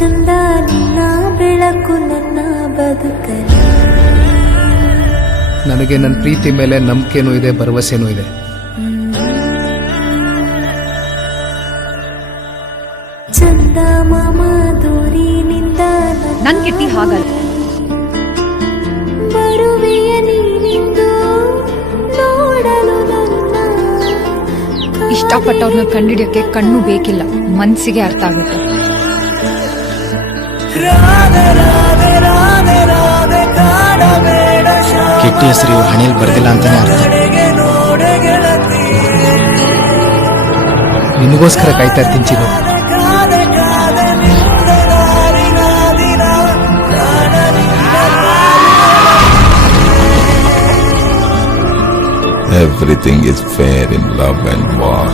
ಚಂದ ನಿನ್ನ ಬೆಳಕು ನನ್ನ ಬದುಕಲಿ. ನನಗೆ ನನ್ನ ಪ್ರೀತಿ ಮೇಲೆ ನಂಬಿಕೆನೂ ಇದೆ, ಭರವಸೆನೂ ಇದೆ. ಚಂದ ಮಾಮ ದೂರಿನಿಂದ ನನ್ ಕಿಟ್ಟಿ ಹಾಗಲ್ಲ. ಬರುವೆಯ ನೀನಿಂದು ನೋಡಲು ನನ್ನ. ಇಷ್ಟಪಟ್ಟವ್ರನ್ನ ಕಂಡಿಡಿಯೋಕೆ ಕಣ್ಣು ಬೇಕಿಲ್ಲ, ಮನ್ಸಿಗೆ ಅರ್ಥ ಆಗುತ್ತೆ. ಕೆಟ್ಟಿ ಹೆಸರು ಇವ್ರ ಹಣೆಯಲ್ಲಿ ಬರ್ದಿಲ್ಲ ಅಂತಾನೆ ಅರ್ಥ. ನಿನಗೋಸ್ಕರ ಕಾಯ್ತಾ ಇರ್ತೀನಿ ಚಿನ್ನು. Everything is fair in love and war.